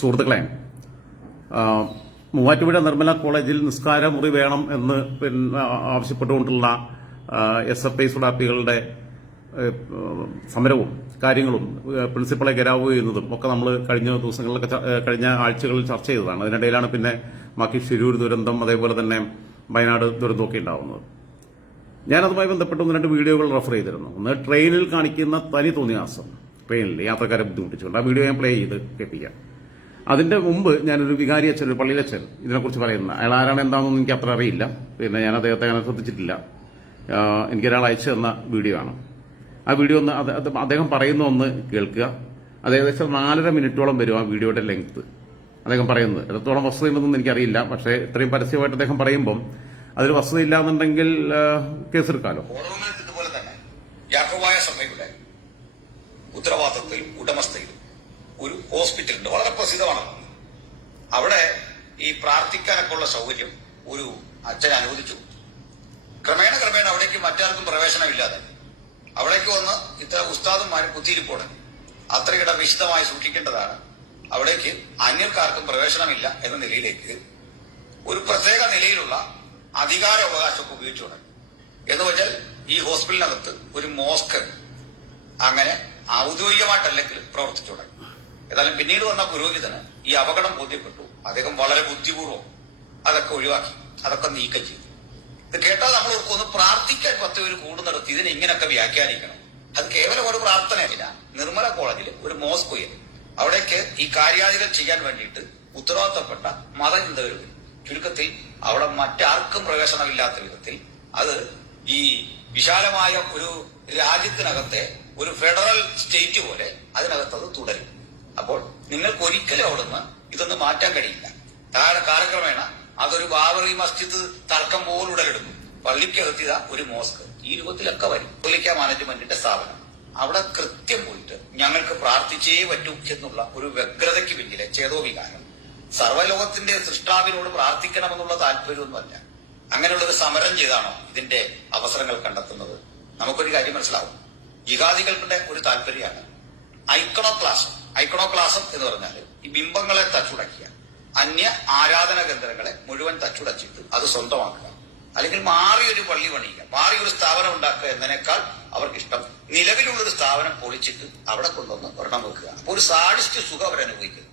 സുഹൃത്തുക്കളെ, മൂവാറ്റുപുഴ നിർമ്മല കോളേജിൽ നിസ്കാര മുറി വേണം എന്ന് ആവശ്യപ്പെട്ടുകൊണ്ടുള്ള SFI സുഡാപ്പികളുടെ സമരവും കാര്യങ്ങളും പ്രിൻസിപ്പളെ ഗരാവ് ചെയ്യുന്നതും ഒക്കെ നമ്മൾ കഴിഞ്ഞ ആഴ്ചകളിൽ ചർച്ച ചെയ്തതാണ്. അതിനിടയിലാണ് പിന്നെ ബാക്കി ശിരൂർ ദുരന്തം, അതേപോലെ തന്നെ വയനാട് ദുരന്തമൊക്കെ ഉണ്ടാവുന്നത്. ഞാനതുമായി ബന്ധപ്പെട്ട് 1-2 വീഡിയോകൾ റെഫർ ചെയ്തിരുന്നു. ഒന്ന്, ട്രെയിനിൽ കാണിക്കുന്ന തനി തോന്നിയാസം, ട്രെയിനിൽ യാത്രക്കാരെ ബുദ്ധിമുട്ടിച്ചുകൊണ്ട് ആ വീഡിയോ ഞാൻ പ്ലേ ചെയ്ത് കേൾപ്പിക്കാം. അതിന്റെ മുമ്പ് ഞാനൊരു വികാരി അച്ഛൻ, ഒരു പള്ളിയിലച്ഛൻ ഇതിനെക്കുറിച്ച് പറയുന്നത്, അയാൾ ആരാണ് എന്താണെന്നൊന്നും എനിക്ക് അത്ര അറിയില്ല. പിന്നെ ഞാൻ അദ്ദേഹത്തെ അങ്ങനെ ശ്രദ്ധിച്ചിട്ടില്ല. എനിക്കൊരാൾ അയച്ചു തന്ന വീഡിയോ ആണ്. ആ വീഡിയോ ഒന്ന് അദ്ദേഹം പറയുന്ന ഒന്ന് കേൾക്കുക. അത് ഏകദേശം 4.5 മിനിറ്റോളം വരും ആ വീഡിയോയുടെ ലെങ്ത്. അദ്ദേഹം പറയുന്നത് എത്രത്തോളം വസ്തുതയുണ്ടെന്നൊന്നും എനിക്കറിയില്ല. പക്ഷേ ഇത്രയും പരസ്യമായിട്ട് അദ്ദേഹം പറയുമ്പം അതിൽ വസ്തുതയില്ല എന്നുണ്ടെങ്കിൽ കേസെടുക്കാലോ. ഇതുപോലെ തന്നെ യാക്കോബായ സഭയുടെ ഉത്തരവാദിത്തത്തിൽ ഉടമസ്ഥയിൽ ഒരു ഹോസ്പിറ്റലുണ്ട്, വളരെ പ്രസിദ്ധമാണ്. അവിടെ ഈ പ്രാർത്ഥിക്കാനൊക്കെ ഉള്ള സൗകര്യം ഒരു അച്ഛൻ അനുവദിച്ചു. ക്രമേണ അവിടേക്ക് മറ്റാർക്കും പ്രവേശനമില്ലാതെ അവിടേക്ക് വന്ന് ഇത്തരം ഉസ്താദന്മാരും കുത്തിയിരിപ്പോടെ അത്രയുടെ വിശദമായി സൂക്ഷിക്കേണ്ടതാണ്. അവിടേക്ക് അന്യർക്കാർക്കും പ്രവേശനമില്ല എന്ന നിലയിലേക്ക് ഒരു പ്രത്യേക നിലയിലുള്ള അധികാരാവകാശമൊക്കെ ഉപയോഗിച്ചു തുടങ്ങി. എന്ന് വെച്ചാൽ ഈ ഹോസ്പിറ്റലിനകത്ത് ഒരു മോസ്ക് അങ്ങനെ ഔദ്യോഗികമായിട്ടല്ലെങ്കിൽ പ്രവർത്തിച്ചു തുടങ്ങി. ഏതായാലും പിന്നീട് വന്ന പുരോഹിതന് ഈ അപകടം ബോധ്യപ്പെട്ടു. അദ്ദേഹം വളരെ ബുദ്ധിപൂർവ്വം അതൊക്കെ ഒഴിവാക്കി, അതൊക്കെ നീക്കം ചെയ്തു. ഇത് കേട്ടാൽ നമ്മൾ ഒന്ന് പ്രാർത്ഥിക്കാൻ 10 പേര് കൂടുന്നിടത്ത് ഇതിനെ ഇങ്ങനെയൊക്കെ വ്യാഖ്യാനിക്കണം. അത് കേവലം ഒരു പ്രാർത്ഥനയല്ല. നിർമ്മല കോളേജിൽ ഒരു മോസ്കോയിൽ അവിടേക്ക് ഈ കാര്യാദികൾ ചെയ്യാൻ വേണ്ടിയിട്ട് ഉത്തരവാദിത്തപ്പെട്ട മതചിന്തകരുണ്ട്. ചുരുക്കത്തിൽ അവിടെ മറ്റാർക്കും പ്രവേശനമില്ലാത്ത വിധത്തിൽ അത് ഈ വിശാലമായ ഒരു രാജ്യത്തിനകത്തെ ഒരു ഫെഡറൽ സ്റ്റേറ്റ് പോലെ അതിനകത്തത് തുടരും. അപ്പോൾ നിങ്ങൾക്ക് ഒരിക്കലും അവിടുന്ന് ഇതൊന്നും മാറ്റാൻ കഴിയില്ല. കാലക്രമേണ അതൊരു ബാബറി മസ്ജിദ് തർക്കം പോലും ഉടലെടുക്കും. പള്ളിക്കകത്തിയ ഒരു മോസ്ക് ഈ രൂപത്തിലൊക്കെ വരും. കത്തോലിക്ക മാനേജ്മെന്റിന്റെ സ്ഥാപനം അവിടെ കൃത്യം പോയിട്ട് ഞങ്ങൾക്ക് പ്രാർത്ഥിച്ചേ പറ്റൂ എന്നുള്ള ഒരു വ്യഗ്രതയ്ക്ക് പിന്നിലെ ചേതോവികാരം സർവ്വലോകത്തിന്റെ സൃഷ്ടാവിനോട് പ്രാർത്ഥിക്കണമെന്നുള്ള താല്പര്യമൊന്നുമല്ല. അങ്ങനെയുള്ള ഒരു സമരം ചെയ്താണോ ഇതിന്റെ അവസരങ്ങൾ കണ്ടെത്തുന്നത്? നമുക്കൊരു കാര്യം മനസ്സിലാവും. ജിഹാദികളുടെ ഒരു താല്പര്യമാണ് ഐക്കണോക്ലാസം എന്ന് പറഞ്ഞാൽ ഈ ബിംബങ്ങളെ തച്ചുടക്കുക, അന്യ ആരാധന കേന്ദ്രങ്ങളെ മുഴുവൻ തച്ചുടച്ചിട്ട് അത് സ്വന്തമാക്കുക, അല്ലെങ്കിൽ മാറിയൊരു പള്ളി പണിയുക, മാറിയൊരു സ്ഥാപനം ഉണ്ടാക്കുക എന്നതിനേക്കാൾ അവർക്കിഷ്ടം നിലവിലുള്ളൊരു സ്ഥാപനം പൊളിച്ചിട്ട് അവിടെ കൊണ്ടുവന്ന് ഒരെണ്ണം വെക്കുക. അപ്പോൾ ഒരു സാഡിസ്റ്റ് സുഖം അവരനുഭവിക്കുന്നു.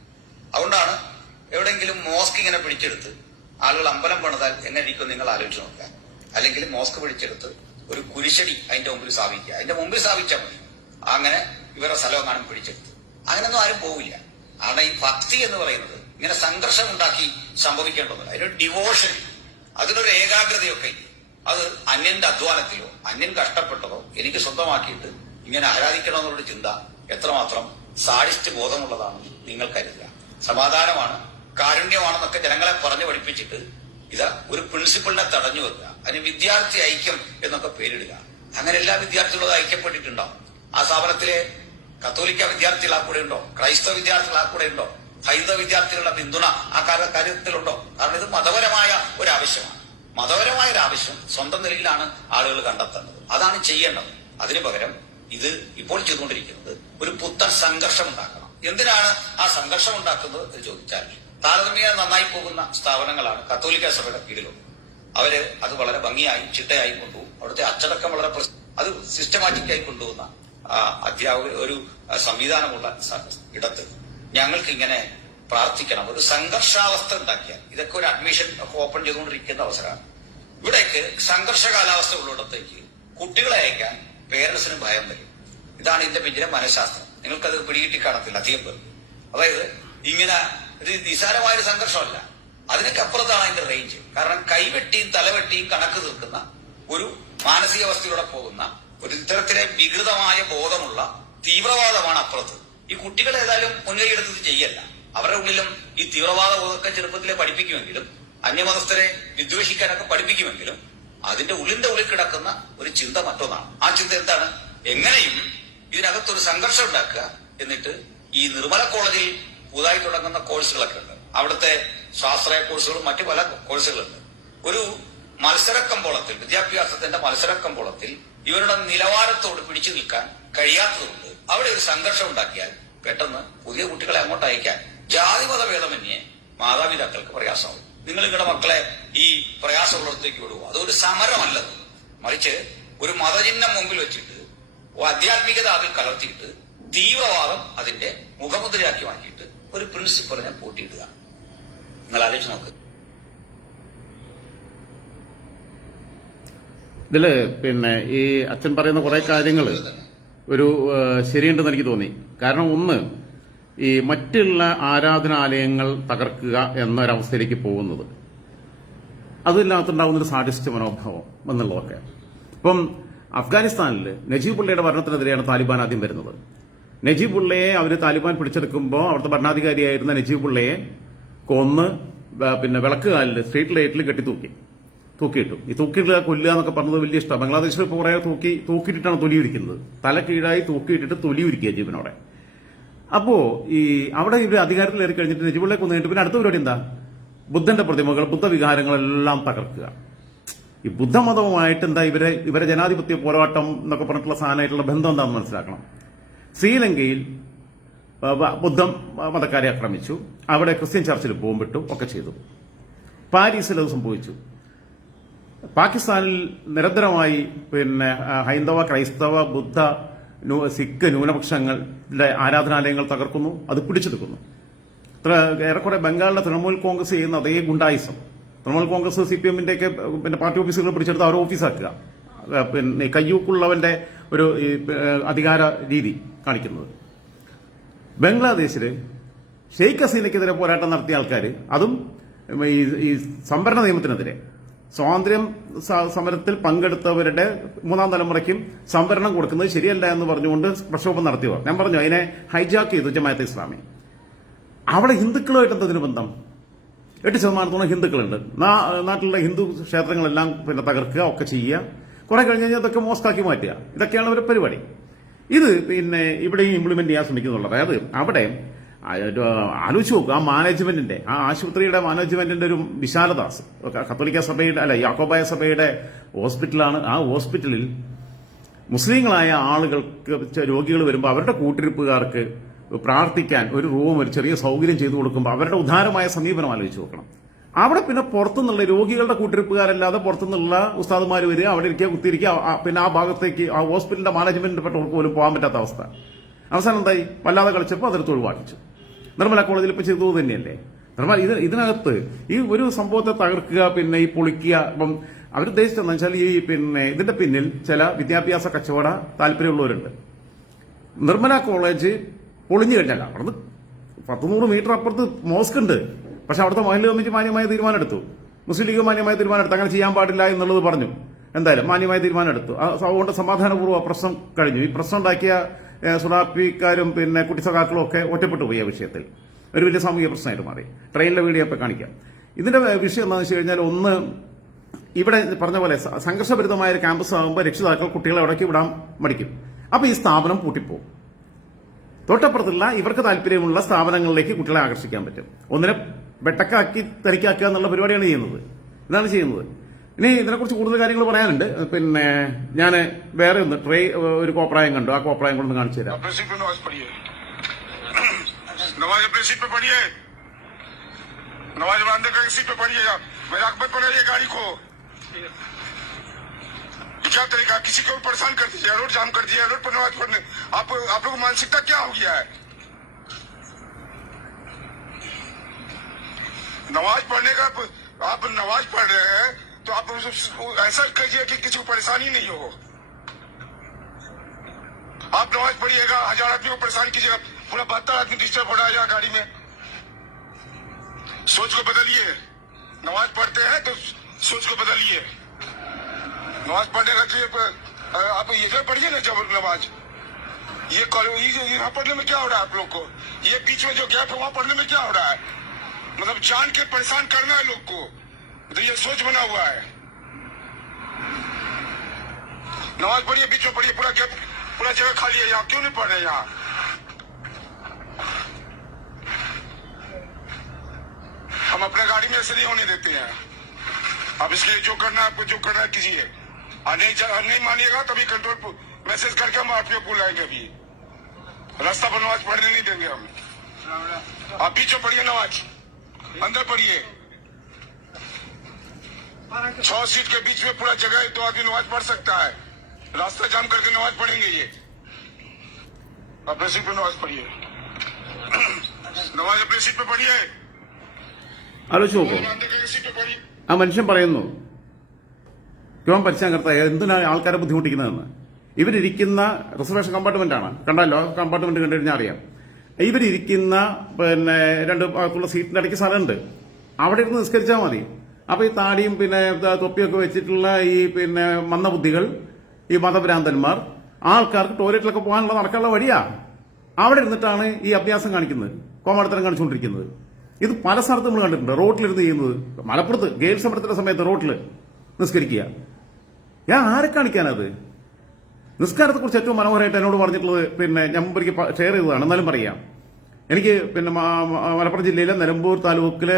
അതുകൊണ്ടാണ് എവിടെയെങ്കിലും മോസ്ക് ഇങ്ങനെ പിടിച്ചെടുത്ത് ആളുകൾ അമ്പലം പണിതാൽ എങ്ങനെ ഇരിക്കും നിങ്ങൾ ആലോചിച്ച് നോക്കുക. അല്ലെങ്കിൽ മോസ്ക് പിടിച്ചെടുത്ത് ഒരു കുരിശടി അതിന്റെ മുമ്പിൽ സ്ഥാപിക്കുക, അതിന്റെ മുമ്പിൽ സ്ഥാപിച്ചാൽ മതി. അങ്ങനെ ഇവരുടെ സ്ഥലം കാണും പിടിച്ചെടുത്ത് അങ്ങനെയൊന്നും ആരും പോവില്ല. കാരണം ഈ ഭക്തി എന്ന് പറയുന്നത് ഇങ്ങനെ സംഘർഷം ഉണ്ടാക്കി സംഭവിക്കേണ്ടതല്ല. അതിനൊരു ഡിവോഷൻ, അതിനൊരു ഏകാഗ്രതയൊക്കെ ഇല്ല. അത് അന്യന്റെ അധ്വാനത്തിലോ അന്യൻ കഷ്ടപ്പെട്ടതോ എനിക്ക് സ്വന്തമാക്കിയിട്ട് ഇങ്ങനെ ആരാധിക്കണമെന്നുള്ള ചിന്ത എത്രമാത്രം സാഡിസ്റ്റ് ബോധമുള്ളതാണെന്ന് നിങ്ങൾ കരുതുക. സമാധാനമാണ്, കാരുണ്യമാണെന്നൊക്കെ ജനങ്ങളെ പറഞ്ഞു പഠിപ്പിച്ചിട്ട് ഇത് ഒരു പ്രിൻസിപ്പളിനെ തടഞ്ഞു വെക്കുക, അതിന് വിദ്യാർത്ഥി ഐക്യം എന്നൊക്കെ പേരിടുക. അങ്ങനെ എല്ലാ വിദ്യാർത്ഥികളും ഐക്യപ്പെട്ടിട്ടുണ്ടാവും. ആ സ്ഥാപനത്തിലെ കത്തോലിക്ക വിദ്യാർത്ഥികൾ ആ കൂടെ ഉണ്ടോ? ക്രൈസ്തവ വിദ്യാർത്ഥികൾ ആ കൂടെ ഉണ്ടോ? ഹൈന്ദവ വിദ്യാർത്ഥികളുടെ പിന്തുണ ആ കാര്യത്തിലുണ്ടോ? കാരണം ഇത് മതപരമായ ഒരു ആവശ്യമാണ്. മതപരമായ ഒരു ആവശ്യം സ്വന്തം നിലയിലാണ് ആളുകൾ കണ്ടെത്തേണ്ടത്. അതാണ് ചെയ്യേണ്ടത്. അതിനു പകരം ഇത് ഇപ്പോൾ ചെയ്തുകൊണ്ടിരിക്കുന്നത് ഒരു പുത്തൻ സംഘർഷം ഉണ്ടാക്കണം. എന്തിനാണ് ആ സംഘർഷം ഉണ്ടാക്കുന്നത് എന്ന് ചോദിച്ചാൽ, താരതമ്യേന നന്നായി പോകുന്ന സ്ഥാപനങ്ങളാണ് കത്തോലിക്ക സഭയുടെ കീഴിലുള്ളത്. അവര് അത് വളരെ ഭംഗിയായി ചിട്ടയായി കൊണ്ടുപോകും. അവിടുത്തെ അച്ചടക്കം വളരെ അത് സിസ്റ്റമാറ്റിക്കായി കൊണ്ടുപോകുന്ന ഒരു സംവിധാനമുള്ള ഇടത്ത് ഞങ്ങൾക്ക് ഇങ്ങനെ പ്രാർത്ഥിക്കണം. ഒരു സംഘർഷാവസ്ഥ ഉണ്ടാക്കിയാൽ ഇതൊക്കെ ഒരു അഡ്മിഷൻ ഒക്കെ ഓപ്പൺ ചെയ്തുകൊണ്ടിരിക്കുന്ന അവസരമാണ്. ഇവിടേക്ക് സംഘർഷ കാലാവസ്ഥ ഉള്ളിടത്തേക്ക് കുട്ടികളെ അയക്കാൻ പേരൻസിന് ഭയം വരും. ഇതാണ് ഇതിന്റെ പിന്നിലെ മനഃശാസ്ത്രം. നിങ്ങൾക്കത് പിടികിട്ടി കാണത്തില്ല അധികം പേർ. അതായത് ഇങ്ങനെ ഇത് നിസാരമായൊരു സംഘർഷമല്ല, അതിനൊക്കെ അപ്പുറത്താണ് അതിന്റെ റേഞ്ച്. കാരണം കൈവെട്ടിയും തലവെട്ടിയും കണക്ക് തീർക്കുന്ന ഒരു മാനസികാവസ്ഥയിലൂടെ പോകുന്ന ഒരു ഇത്തരത്തിലെ വികൃതമായ ബോധമുള്ള തീവ്രവാദമാണ് അപ്പുറത്ത്. ഈ കുട്ടികൾ ഏതായാലും മുൻകൈയെടുത്തത് ചെയ്യല്ല. അവരുടെ ഉള്ളിലും ഈ തീവ്രവാദ ബോധമൊക്കെ ചെറുപ്പത്തിലെ പഠിപ്പിക്കുമെങ്കിലും അന്യമതസ്ഥരെ വിദ്വേഷിക്കാനൊക്കെ പഠിപ്പിക്കുമെങ്കിലും അതിന്റെ ഉള്ളിൽ കിടക്കുന്ന ഒരു ചിന്ത മറ്റൊന്നാണ്. ആ ചിന്ത എന്താണ്? എങ്ങനെയും ഇതിനകത്തൊരു സംഘർഷം ഉണ്ടാക്കുക. എന്നിട്ട് ഈ നിർമ്മല കോളേജിൽ പുതുതായി തുടങ്ങുന്ന കോഴ്സുകളൊക്കെ ഉണ്ട്. അവിടുത്തെ സ്വാശ്രയ കോഴ്സുകളും മറ്റു പല കോഴ്സുകളുണ്ട്. ഒരു മത്സരക്കമ്പോളത്തിൽ, വിദ്യാഭ്യാസത്തിന്റെ മത്സരക്കമ്പോളത്തിൽ ഇവരുടെ നിലവാരത്തോട് പിടിച്ചു നിൽക്കാൻ കഴിയാത്തതുകൊണ്ട് അവിടെ ഒരു സംഘർഷം ഉണ്ടാക്കിയാൽ പെട്ടെന്ന് പുതിയ കുട്ടികളെ അങ്ങോട്ട് അയക്കാൻ ജാതിമത ഭേദമന്യേ മാതാപിതാക്കൾക്ക് പ്രയാസമാവും. നിങ്ങൾ നിങ്ങളുടെ മക്കളെ ഈ പ്രയാസമുള്ളിടത്തേക്ക് വിടുക. അതൊരു സമരമല്ലത്, മറിച്ച് ഒരു മതചിഹ്നം മുമ്പിൽ വെച്ചിട്ട് ആധ്യാത്മികത അതിൽ കലർത്തിയിട്ട് തീവ്രവാദം അതിന്റെ മുഖമുദ്രയാക്കി മാറ്റിയിട്ട് ഒരു പ്രിൻസിപ്പലിനെ പൂട്ടിയിടുക. നിങ്ങൾ ആലോചിച്ച് നോക്ക്. ഇതില് ഈ അച്ഛൻ പറയുന്ന കുറെ കാര്യങ്ങൾ ഒരു ശരിയുണ്ടെന്ന് എനിക്ക് തോന്നി. കാരണം ഒന്ന്, ഈ മറ്റുള്ള ആരാധനാലയങ്ങൾ തകർക്കുക എന്നൊരവസ്ഥയിലേക്ക് പോകുന്നത്, അതിനകത്തുണ്ടാകുന്നൊരു സാഡിസ്റ്റ് മനോഭാവം എന്നുള്ളതൊക്കെ. ഇപ്പം അഫ്ഗാനിസ്ഥാനിൽ നജീബുള്ളയുടെ ഭരണത്തിനെതിരെയാണ് താലിബാൻ ആദ്യം വരുന്നത്. നജീബുള്ളയെ അവർ താലിബാൻ പിടിച്ചെടുക്കുമ്പോൾ അവിടുത്തെ ഭരണാധികാരിയായിരുന്ന നജീബുള്ളയെ കൊന്ന് വിളക്കുകാലിൽ സ്ട്രീറ്റ് ലൈറ്റിൽ തൂക്കിയിട്ടു. ഈ തൂക്കിയിട്ട് കൊല്ലുക എന്നൊക്കെ പറഞ്ഞത് വലിയ ഇഷ്ടമാണ്. ബംഗ്ലാദേശിൽ ഇപ്പോൾ കുറേ തൂക്കിയിട്ടാണ് തൊലി ഉരിക്കുന്നത്. തല കീഴായി തൂക്കിയിട്ടിട്ട് തൊലി ഉരിക്കുക ജീവനോടെ. അപ്പോ അവിടെ ഇവർ അധികാരത്തിലേറി കഴിഞ്ഞിട്ട് നജീബുള്ളയെ കൊന്നിട്ട് പിന്നെ അടുത്ത പരിപാടി എന്താ? ബുദ്ധന്റെ പ്രതിമകൾ, ബുദ്ധവികാരങ്ങളെല്ലാം തകർക്കുക. ഈ ബുദ്ധമതവുമായിട്ട് എന്താ ഇവരെ ജനാധിപത്യ പോരാട്ടം എന്നൊക്കെ പറഞ്ഞിട്ടുള്ള സാധനമായിട്ടുള്ള ബന്ധം എന്താണെന്ന് മനസ്സിലാക്കണം. ശ്രീലങ്കയിൽ ബുദ്ധ മതക്കാരെ ആക്രമിച്ചു, അവിടെ ക്രിസ്ത്യൻ ചർച്ചിൽ ബോംബിട്ടു ഒക്കെ ചെയ്തു. പാരീസിൽ അത് സംഭവിച്ചു. പാകിസ്ഥാനിൽ നിരന്തരമായി ഹൈന്ദവ, ക്രൈസ്തവ, ബുദ്ധ, സിഖ് ന്യൂനപക്ഷങ്ങളുടെ ആരാധനാലയങ്ങൾ തകർക്കുന്നു, അത് പിടിച്ചെടുക്കുന്നു. ഏറെക്കുറെ ബംഗാളിലെ തൃണമൂൽ കോൺഗ്രസ് ചെയ്യുന്ന അതേ ഗുണ്ടായിസം. തൃണമൂൽ കോൺഗ്രസ് CPM-ന്റെ ഒക്കെ പാർട്ടി ഓഫീസുകൾ പിടിച്ചെടുത്ത് അവർ ഓഫീസാക്കുക. കയ്യൂക്കുള്ളവന്റെ ഒരു അധികാര രീതി കാണിക്കുന്നത്. ബംഗ്ലാദേശിൽ ഷെയ്ഖ് ഹസീനയ്ക്കെതിരെ പോരാട്ടം നടത്തിയ ആൾക്കാർ, അതും ഈ സംവരണ നിയമത്തിനെതിരെ, സ്വാതന്ത്ര്യം സമരത്തിൽ പങ്കെടുത്തവരുടെ മൂന്നാം തലമുറയ്ക്കും സംവരണം കൊടുക്കുന്നത് ശരിയല്ല എന്ന് പറഞ്ഞുകൊണ്ട് പ്രക്ഷോഭം നടത്തിയവർ, ഞാൻ പറഞ്ഞു അതിനെ ഹൈജാക്ക് ചെയ്തു ജമാഅത്തെ ഇസ്ലാമി. അവിടെ ഹിന്ദുക്കളുമായിട്ട് എന്തിനു ബന്ധം? 8% ഹിന്ദുക്കളുണ്ട്. നാട്ടിലുള്ള ഹിന്ദു ക്ഷേത്രങ്ങളെല്ലാം തകർക്കുക ഒക്കെ ചെയ്യുക. കുറെ കഴിഞ്ഞ് കഴിഞ്ഞാൽ ഇതൊക്കെ മോസ്കാക്കി മാറ്റുക. ഇതൊക്കെയാണ് അവരുടെ പരിപാടി. ഇത് ഇവിടെയും ഇംപ്ലിമെന്റ് ചെയ്യാൻ ശ്രമിക്കുന്നുള്ളത്. അതായത് അവിടെ ആലോചിച്ച് നോക്കുക, ആ മാനേജ്മെന്റിന്റെ, ആ ആശുപത്രിയുടെ മാനേജ്മെന്റിന്റെ ഒരു വിശാലത. കത്തോലിക്ക സഭയുടെ യാക്കോബായ സഭയുടെ ഹോസ്പിറ്റലാണ്. ആ ഹോസ്പിറ്റലിൽ മുസ്ലിങ്ങളായ ആളുകൾക്ക്, രോഗികൾ വരുമ്പോൾ അവരുടെ കൂട്ടിരിപ്പുകാർക്ക് പ്രാർത്ഥിക്കാൻ ഒരു റൂം, ഒരു ചെറിയ സൗകര്യം ചെയ്തു കൊടുക്കുമ്പോൾ അവരുടെ ഉദാരമായ സമീപനം ആലോചിച്ച് നോക്കണം. അവിടെ പുറത്തുനിന്നുള്ള രോഗികളുടെ കൂട്ടിരിപ്പുകാരല്ലാതെ പുറത്തുനിന്നുള്ള ഉസ്താദുമാർ വരിക, അവിടെ ഇരിക്കുക, കുത്തിയിരിക്കുക. ആ ഭാഗത്തേക്ക് ആ ഹോസ്പിറ്റലിന്റെ മാനേജ്മെന്റിന്റെ പെട്ടവർക്ക് പോലും പോകാൻ പറ്റാത്ത അവസ്ഥ. അവസാനം എന്തായി? വല്ലാതെ കളിച്ചപ്പോൾ അതെടുത്ത് ഒഴിവാക്കിച്ചു. നിർമ്മല കോളേജിൽ ഇപ്പോൾ ചെയ്തത് തന്നെയല്ലേ. ഇതിനകത്ത് ഈ ഒരു സംഭവത്തെ തകർക്കുക, ഈ പൊളിക്കുക. അപ്പം അവരുദ്ദേശിച്ചതെന്ന് വെച്ചാൽ ഇതിന്റെ പിന്നിൽ ചില വിദ്യാഭ്യാസ കച്ചവട താല്പര്യമുള്ളവരുണ്ട്. നിർമ്മല കോളേജ് പൊളിഞ്ഞു കഴിഞ്ഞാൽ അവിടുന്ന് 100 മീറ്റർ അപ്പുറത്ത് മോസ്ക് ഉണ്ട്. പക്ഷെ അവിടുത്തെ മഹിളാ കമ്മിറ്റി മാന്യമായ തീരുമാനം എടുത്തു. മുസ്ലിം ലീഗ് മാന്യമായ തീരുമാനം എടുത്തു. അങ്ങനെ ചെയ്യാൻ പാടില്ല എന്നുള്ളത് പറഞ്ഞു. എന്തായാലും മാന്യമായ തീരുമാനം എടുത്തു. അതുകൊണ്ട് സമാധാനപൂർവ്വം പ്രശ്നം കഴിഞ്ഞു. ഈ പ്രശ്നം ഉണ്ടാക്കിയ സുഡാപ്പിക്കാരും കുട്ടിസഖാക്കളും ഒക്കെ ഒറ്റപ്പെട്ടു പോയി. ആ വിഷയത്തിൽ ഒരു വലിയ സാമൂഹിക പ്രശ്നമായിട്ട് മാറി. ട്രെയിനിലെ വീഡിയോ ഒക്കെ കാണിക്കാം. ഇതിന്റെ വിഷയം എന്താണെന്ന് വെച്ച് കഴിഞ്ഞാൽ, ഒന്ന്, ഇവിടെ പറഞ്ഞ പോലെ സംഘർഷഭരിതമായ ഒരു ക്യാമ്പസ് ആകുമ്പോൾ രക്ഷിതാക്കൾ കുട്ടികളെ ഇടയ്ക്ക് വിടാൻ മടിക്കും. അപ്പൊ ഈ സ്ഥാപനം പൂട്ടിപ്പോകും. തൊട്ടപ്പുറത്തുള്ള ഇവർക്ക് താല്പര്യമുള്ള സ്ഥാപനങ്ങളിലേക്ക് കുട്ടികളെ ആകർഷിക്കാൻ പറ്റും. ഒന്നിനെ വെട്ടക്കാക്കി തനിക്കാക്കുക എന്നുള്ള പരിപാടിയാണ് ചെയ്യുന്നത്. ഇതാണ് ചെയ്യുന്നത്. ഇനി ഇതിനെക്കുറിച്ച് കൂടുതൽ കാര്യങ്ങൾ പറയാനുണ്ട്. ഞാൻ വേറെ ഒരു കോപ്രായം കണ്ടു. ആ കോപ്രായം കൊണ്ട് കാണിച്ചു തരാം. क्या तरीका? किसी को परेशान कर दीजिए, रोड जाम कर दिया, रोड पर नमाज पढ़ने। आप लोग को मानसिकता क्या हो गया है? नमाज पढ़ने का, आप नमाज पढ़ रहे हैं तो आप ऐसा कीजिए कि किसी को परेशानी नहीं हो। आप नमाज पढ़िएगा, 1000 आदमी को परेशान कीजिएगा, पूरा 72 आदमी डिस्टर्ब हो रहा है गाड़ी में। सोच को बदलिए। नमाज पढ़ते हैं तो सोच को बदलिए। नमाज पढ़ने का आप इधर पढ़िए ना जब नमाज। ये यहाँ पढ़ने में क्या हो रहा है आप लोग को? ये बीच में जो गैप है वहाँ पढ़ने में क्या हो रहा है? मतलब जान के परेशान करना है लोग को, तो ये सोच बना हुआ है। नमाज पढ़िए, बीच में पढ़िए, पूरा गैप, पूरा जगह खाली है। यहाँ क्यों नहीं पढ़ रहे? यहाँ हम अपने गाड़ी में ऐसे नहीं होने देते हैं। अब इसके लिए जो करना है, आपको जो करना है कीजिए। नहीं मानिएगा तभी कंट्रोल मैसेज करके हम आप बुलाएंगे। अभी रास्ता पर नमाज पढ़ने नहीं देंगे हम। आप पीछे पढ़िए नमाज, अंदर पढ़िए। 6 सीट के बीच में पूरा जगह है तो आदमी नमाज पढ़ सकता है। रास्ता जाम करके नमाज पढ़ेंगे ये? अपने सीट पे नमाज पढ़िए, नमाज अपनी सीट पे पढ़िए, ആലോചിച്ച് നോക്കൂ. अंदर करके सीट पे पढ़िए। ആ മനുഷ്യൻ പറയുന്നു രോം പരിശാങ്കർത്ത എന്തിനാണ് ആൾക്കാരെ ബുദ്ധിമുട്ടിക്കുന്നതെന്ന്. ഇവരിയ്ക്കുന്ന റിസർവേഷൻ കമ്പാർട്ട്മെന്റാണ്, കണ്ടല്ലോ കമ്പാർട്ട്മെന്റ് കണ്ടു കഴിഞ്ഞാൽ അറിയാം. ഇവരിയ്ക്കുന്ന പിന്നെ രണ്ട് ഭാഗത്തുള്ള സീറ്റിന്റെ ഇടയ്ക്ക് സ്ഥലമുണ്ട്, അവിടെ ഇരുന്ന് നിസ്കരിച്ചാൽ മതി. അപ്പൊ ഈ താടിയും പിന്നെ തൊപ്പിയൊക്കെ വെച്ചിട്ടുള്ള ഈ പിന്നെ മന്ദബുദ്ധികൾ, ഈ മതഭ്രാന്തന്മാർ ആൾക്കാർക്ക് ടോയ്ലറ്റിലൊക്കെ പോകാനുള്ള നടക്കാനുള്ള വഴിയാ. അവിടെ ഇരുന്നിട്ടാണ് ഈ അഭ്യാസം കാണിക്കുന്നത്, കോമാളിത്തരം കാണിച്ചുകൊണ്ടിരിക്കുന്നത്. ഇത് പല സ്ഥലത്തും നമ്മൾ കണ്ടിട്ടുണ്ട്, റോട്ടിലിരുന്ന് ചെയ്യുന്നത്. മലപ്പുറത്ത് ഗെയിൽ സമരത്തിന്റെ സമയത്ത് റോട്ടിൽ നിസ്കരിക്കുക. ഞാൻ ആരെ കാണിക്കാനത്? നിസ്കാരത്തെക്കുറിച്ച് ഏറ്റവും മനോഹരമായിട്ട് എന്നോട് പറഞ്ഞിട്ടുള്ളത് പിന്നെ ഞാൻ മുമ്പ് ഷെയർ ചെയ്തതാണ്, എന്നാലും പറയാം. എനിക്ക് പിന്നെ മലപ്പുറം ജില്ലയിലെ നിലമ്പൂർ താലൂക്കിലെ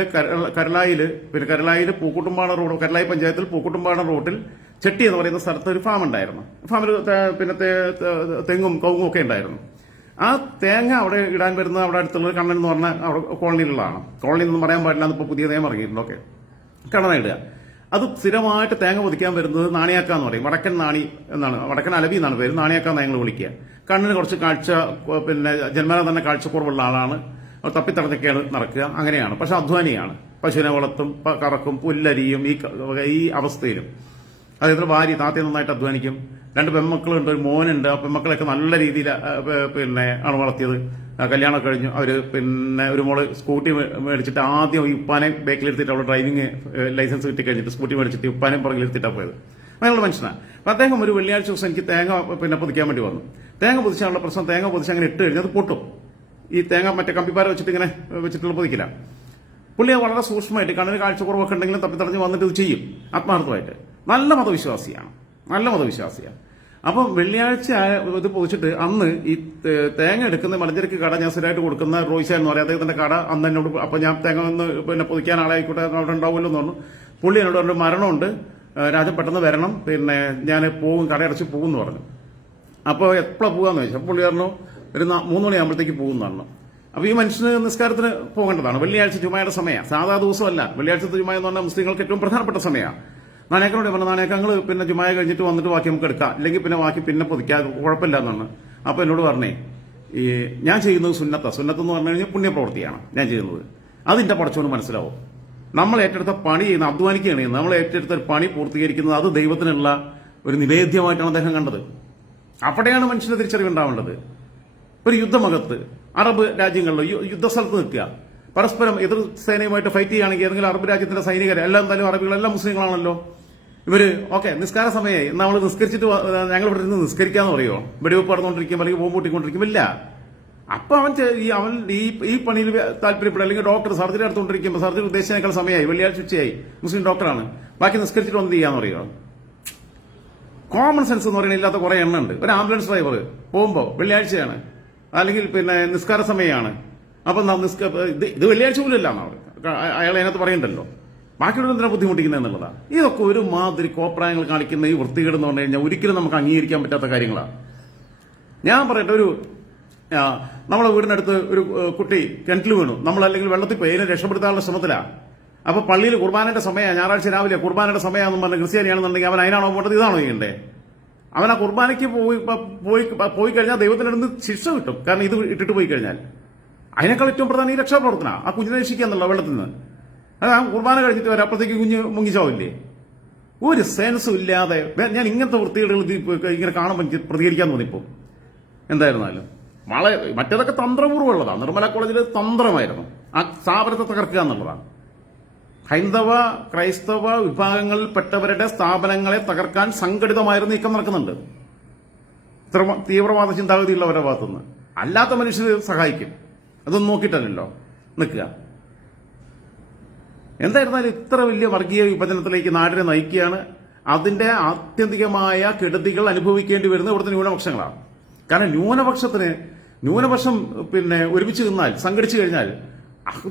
കരളായിൽ പൂക്കുട്ടുംപാടം റോഡ്, കരളായി പഞ്ചായത്തിൽ പൂക്കുട്ടുംപാടം റോഡിൽ ചെട്ടി എന്ന് പറയുന്ന സ്ഥലത്ത് ഒരു ഫാം ഉണ്ടായിരുന്നു. ഫാമിൽ പിന്നെ തെങ്ങും കവുങ്ങും ഒക്കെ ഉണ്ടായിരുന്നു. ആ തേങ്ങ അവിടെ ഇടാൻ വരുന്ന അവിടെ അടുത്തുള്ള കണ്ണൻ എന്ന് പറഞ്ഞ അവിടെ കോളനിയിലുള്ളതാണ്. കോളനി എന്ന് പറയാൻ പാടില്ല, ഇപ്പോൾ പുതിയ നിയമം ഇറങ്ങിയിട്ടുണ്ട്. ഓക്കെ, കണ്ണനായിടുക. അത് സ്ഥിരമായിട്ട് തേങ്ങ പൊതിക്കാൻ വരുന്നത് നാണിയാക്ക എന്ന് പറയും. വടക്കൻ നാണി എന്നാണ്, വടക്കൻ അലവി എന്നാണ് പേര്. നാണിയാക്കാന്ന് ഞങ്ങൾ വിളിക്കുക. കണ്ണിന് കുറച്ച് കാഴ്ച പിന്നെ ജന്മന തന്നെ കാഴ്ചക്കുറവുള്ള ആളാണ്. തപ്പിത്തടഞ്ഞൊക്കെയാണ് നടക്കുക, അങ്ങനെയാണ്. പക്ഷെ അധ്വാനിയാണ്. പശുവിനെ വളർത്തും, കറക്കും, പുല്ലരിയും. ഈ അവസ്ഥയിലും അദ്ദേഹത്തിന് ഭാര്യ താത്തയെ നന്നായിട്ട് അധ്വാനിക്കും. 2 പെൺമക്കളുണ്ട്, ഒരു മോനുണ്ട്. ആ പെൺമക്കളൊക്കെ നല്ല രീതിയിൽ പിന്നെ ആണ് വളർത്തിയത്. കല്യാണം കഴിഞ്ഞു. അവര് പിന്നെ ഒരു മോള് സ്കൂട്ടി മേടിച്ചിട്ട് ആദ്യം ഈ ഉപ്പാനെ ബേക്കിലെടുത്തിട്ട് അവള് ഡ്രൈവിംഗ് ലൈസൻസ് കിട്ടി കഴിഞ്ഞിട്ട് സ്കൂട്ടി മേടിച്ചിട്ട് ഉപ്പാനെ പുറകിലെടുത്തിട്ടാണ് പോയത്. അങ്ങനെയുള്ള മനുഷ്യനാണ്. അപ്പൊ അദ്ദേഹം ഒരു വെള്ളിയാഴ്ച ദിവസം എനിക്ക് തേങ്ങ പിന്നെ പൊതിക്കാൻ വേണ്ടി വന്നു. തേങ്ങ പൊതിച്ചാനുള്ള പ്രശ്നം, തേങ്ങ പൊതിച്ച് അങ്ങനെ ഇട്ട് കഴിഞ്ഞാൽ അത് പൊട്ടും. ഈ തേങ്ങ മറ്റേ കമ്പിപ്പാര വെച്ചിട്ട് ഇങ്ങനെ വെച്ചിട്ടുള്ള പൊതിക്കില്ല. പുള്ളി വളരെ സൂക്ഷ്മമായിട്ട് കണ്ണിന് കാഴ്ചക്കുറവൊക്കെ ഉണ്ടെങ്കിലും തപ്പിത്തടഞ്ഞ് വന്നിട്ട് ഇത് ചെയ്യും ആത്മാർത്ഥമായിട്ട്. നല്ല മതവിശ്വാസിയാണ്, നല്ല മതവിശ്വാസിയാണ്. അപ്പം വെള്ളിയാഴ്ച ഇത് പൊതിച്ചിട്ട് അന്ന് ഈ തേങ്ങ എടുക്കുന്ന മലഞ്ചരക്ക് കട ഞാൻ സ്ഥിരമായിട്ട് കൊടുക്കുന്ന റോയ്സ എന്ന് പറയാം, അദ്ദേഹത്തിന്റെ കട അന്ന് എന്നോട്, അപ്പൊ ഞാൻ തേങ്ങ ഒന്ന് പിന്നെ പൊതിക്കാൻ ആളായിക്കോട്ടെ അവിടെ ഉണ്ടാവുമല്ലോ എന്ന് പറഞ്ഞു. പുള്ളി എന്നോട് പറഞ്ഞു മരണമുണ്ട് രാജൻ, പെട്ടെന്ന് വരണം, പിന്നെ ഞാൻ പോവും, കടയടച്ച് പോകും എന്ന് പറഞ്ഞു. അപ്പോൾ എപ്പോഴാണ് പോകാന്ന് ചോദിച്ചു. പുള്ളി പറഞ്ഞു ഒരു 3 മണിയാകുമ്പോഴത്തേക്ക് പോകും പറഞ്ഞു. അപ്പൊ ഈ മനുഷ്യന് നിസ്കാരത്തിന് പോകേണ്ടതാണ്. വെള്ളിയാഴ്ച ജുമയുടെ സമയമാണ്, സാധാ ദിവസമല്ല. വെള്ളിയാഴ്ച ജുമ എന്ന് പറഞ്ഞാൽ മുസ്ലിങ്ങൾക്ക് ഏറ്റവും പ്രധാനപ്പെട്ട സമയമാണ്. നാണയക്കനോട് പറഞ്ഞു, നാണയക്കങ്ങൾ പിന്നെ ജുമായ കഴിഞ്ഞിട്ട് വന്നിട്ട് ബാക്കി നമുക്ക് എടുക്കാം, അല്ലെങ്കിൽ പിന്നെ ബാക്കി പിന്നെ പൊതിക്കാം, കുഴപ്പമില്ല എന്നാണ്. അപ്പൊ എന്നോട് പറഞ്ഞേ, ഈ ഞാൻ ചെയ്യുന്നത് സുന്നത്ത് എന്ന് പറഞ്ഞു കഴിഞ്ഞാൽ പുണ്യപ്രവൃത്തിയാണ് ഞാൻ ചെയ്യുന്നത്. അതിന്റെ പടച്ചോന് മനസ്സിലാവും. നമ്മൾ ഏറ്റെടുത്ത പണി ചെയ്യുന്ന, അധ്വാനിക്കുകയാണ് ചെയ്യുന്നത്. നമ്മൾ ഏറ്റെടുത്ത ഒരു പണി പൂർത്തീകരിക്കുന്നത് അത് ദൈവത്തിനുള്ള ഒരു നിവേദ്യമായിട്ടാണ് അദ്ദേഹം കണ്ടത്. അവിടെയാണ് മനുഷ്യന് തിരിച്ചറിവുണ്ടാവേണ്ടത്. ഒരു യുദ്ധമുഖത്ത് അറബ് രാജ്യങ്ങളിൽ യുദ്ധസ്ഥലത്ത് നിൽക്കുക, പരസ്പരം എതിർ സേനയുമായിട്ട് ഫൈറ്റ് ചെയ്യുകയാണെങ്കിൽ ഏതെങ്കിലും അറബ് രാജ്യത്തിന്റെ സൈനികരെ, എല്ലാം എന്തായാലും അറബികളെല്ലാം മുസ്ലിങ്ങളാണല്ലോ. ഇവര് ഓക്കെ നിസ്കാര സമയമായി, നമ്മൾ നിസ്കരിച്ചിട്ട് ഞങ്ങൾ ഇവിടെ നിന്ന് നിസ്കരിക്കാന്ന് പറയുമോ? വെടിവെപ്പ് നടന്നുകൊണ്ടിരിക്കും അല്ലെങ്കിൽ ബോംബ് പൊട്ടിക്കൊണ്ടിരിക്കും? ഇല്ല. അപ്പൊ അവൻ ഈ പണിയിൽ താല്പര്യപ്പെടും. അല്ലെങ്കിൽ ഡോക്ടർ സർജറി നടത്തുകൊണ്ടിരിക്കുമ്പോൾ സർജറി ഉദ്ദേശിച്ചേക്കാൾ സമയമായി, വെള്ളിയാഴ്ച ഉച്ചയായി, മുസ്ലിം ഡോക്ടറാണ്, ബാക്കി നിസ്കരിച്ചിട്ട് വന്ന് ചെയ്യാന്ന് പറയുമോ? കോമൺ സെൻസ് എന്ന് പറയുന്നത് ഇല്ലാത്ത കുറെ എണ്ണം ഉണ്ട്. ഒരു ആംബുലൻസ് ഡ്രൈവർ പോകുമ്പോ വെള്ളിയാഴ്ചയാണ് അല്ലെങ്കിൽ പിന്നെ നിസ്കാര സമയമാണ്, അപ്പൊ ഇത് വെള്ളിയാഴ്ച പോലും അല്ല അയാൾ അതിനകത്ത് പറയണ്ടല്ലോ. ബാക്കിയുള്ള എന്തിനാ ബുദ്ധിമുട്ടിക്കുന്നത് എന്നുള്ളതാണ്. ഇതൊക്കെ ഒരു മാതിരി കോപ്രായങ്ങൾ കാണിക്കുന്ന ഈ വൃത്തികേട് എന്ന് പറഞ്ഞു കഴിഞ്ഞാൽ ഒരിക്കലും നമുക്ക് അംഗീകരിക്കാൻ പറ്റാത്ത കാര്യങ്ങളാണ്. ഞാൻ പറയട്ടെ, നമ്മളെ വീടിനടുത്ത് ഒരു കുട്ടി കിണറ്റിൽ വീണു, നമ്മളല്ലെങ്കിൽ വെള്ളത്തിൽ പോയി, അതിനെ രക്ഷപ്പെടുത്താനുള്ള ശ്രമത്തിലാണ്. അപ്പൊ പള്ളിയിൽ കുർബാനയുടെ സമയമാണ്, ഞായറാഴ്ച രാവിലെ കുർബാനയുടെ സമയമാണെന്ന് പറഞ്ഞ ക്രിസ്ത്യാനിയാണെന്നുണ്ടെങ്കിൽ അവൻ അതിനാണോ പോകേണ്ടത്? ഇതാണോ ചെയ്യണ്ടേ? അവൻ ആ കുർബാനയ്ക്ക് പോയി കഴിഞ്ഞാൽ ദൈവത്തിനടുത്ത് ശിക്ഷ കിട്ടും. കാരണം ഇത് ഇട്ടിട്ട് പോയി കഴിഞ്ഞാൽ അതിനേക്കാൾ ഏറ്റവും പ്രധാനം ഈ രക്ഷാപ്രവർത്തന, ആ കുഞ്ഞിനെ രക്ഷിക്കുക എന്നുള്ള വെള്ളത്തിൽ നിന്ന്. അത് ആ കുർബാന കഴിഞ്ഞിട്ട് വരാം, അപ്പോഴത്തേക്ക് കുഞ്ഞ് മുങ്ങിച്ചാവില്ലേ? ഒരു സെൻസും ഇല്ലാതെ ഞാൻ ഇങ്ങനത്തെ വൃത്തികേടുകൾ ഇങ്ങനെ കാണുമ്പോൾ എനിക്ക് പ്രതികരിക്കാൻ തോന്നിപ്പോ. എന്തായിരുന്നാലും മറ്റേതൊക്കെ തന്ത്രപൂർവ്വമുള്ളതാണ്. നിർമ്മല കോളേജിൽ തന്ത്രമായിരുന്നു ആ സ്ഥാപനത്തെ തകർക്കുക എന്നുള്ളതാണ്. ഹൈന്ദവ ക്രൈസ്തവ വിഭാഗങ്ങളിൽപ്പെട്ടവരുടെ സ്ഥാപനങ്ങളെ തകർക്കാൻ സംഘടിതമായിരുന്നു നീക്കം നടക്കുന്നുണ്ട്, തീവ്രവാദ ചിന്താഗതിയുള്ളവരുടെ ഭാഗത്തുനിന്ന്. അല്ലാത്ത മനുഷ്യർ സഹായിക്കും, അതൊന്നും നോക്കിയിട്ടല്ലോ നിൽക്കുക. എന്തായിരുന്നാലും ഇത്ര വലിയ വർഗീയ വിഭജനത്തിലേക്ക് നാടിനെ നയിക്കുകയാണ്. അതിന്റെ ആത്യന്തികമായ കെടുതികൾ അനുഭവിക്കേണ്ടി വരുന്നത് ഇവിടുത്തെ ന്യൂനപക്ഷങ്ങളാണ്. കാരണം ന്യൂനപക്ഷം പിന്നെ ഒരുമിച്ച് നിന്നാൽ, സംഘടിച്ചു കഴിഞ്ഞാൽ,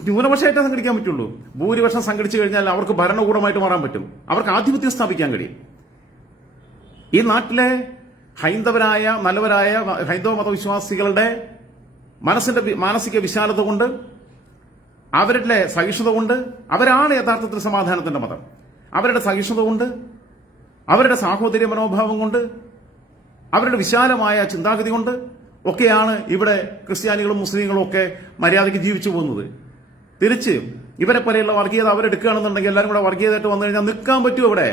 ന്യൂനപക്ഷമായിട്ടേ സംഘടിക്കാൻ പറ്റുള്ളൂ. ഭൂരിപക്ഷം സംഘടിച്ചു കഴിഞ്ഞാൽ അവർക്ക് ഭരണകൂടമായിട്ട് മാറാൻ പറ്റും, അവർക്ക് ആധിപത്യം സ്ഥാപിക്കാൻ കഴിയും. ഈ നാട്ടിലെ നല്ലവരായ ഹൈന്ദവ മതവിശ്വാസികളുടെ മാനസിക വിശാലത കൊണ്ട്, അവരുടെ സഹിഷ്ണുത കൊണ്ട്, അവരാണ് യഥാർത്ഥത്തിൽ സമാധാനത്തിന്റെ മതം. അവരുടെ സഹിഷ്ണുത കൊണ്ട്, അവരുടെ സാഹോദര്യ മനോഭാവം കൊണ്ട്, അവരുടെ വിശാലമായ ചിന്താഗതി കൊണ്ട് ഒക്കെയാണ് ഇവിടെ ക്രിസ്ത്യാനികളും മുസ്ലിങ്ങളും ഒക്കെ മര്യാദയ്ക്ക് ജീവിച്ചു പോകുന്നത്. തിരിച്ച് ഇവരെ പോലെയുള്ള വർഗീയത അവരെടുക്കുകയാണെന്നുണ്ടെങ്കിൽ എല്ലാവരും കൂടെ വർഗീയതയായിട്ട് വന്നു കഴിഞ്ഞാൽ നിൽക്കാൻ പറ്റുമോ? ഇവിടെ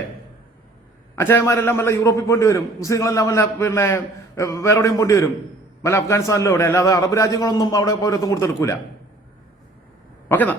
അച്ചായന്മാരെല്ലാം വല്ല യൂറോപ്പിൽ പോണ്ടി വരും, മുസ്ലിങ്ങളെല്ലാം വല്ല വേറെ എവിടെയും പോണ്ടി വരും, വല്ല അഫ്ഗാനിസ്ഥാനിലോ ഇവിടെ. അല്ലാതെ അറബ് രാജ്യങ്ങളൊന്നും അവിടെ പൗരത്വം കൊടുത്തെടുക്കൂല. ഓക്കെ എന്നാ.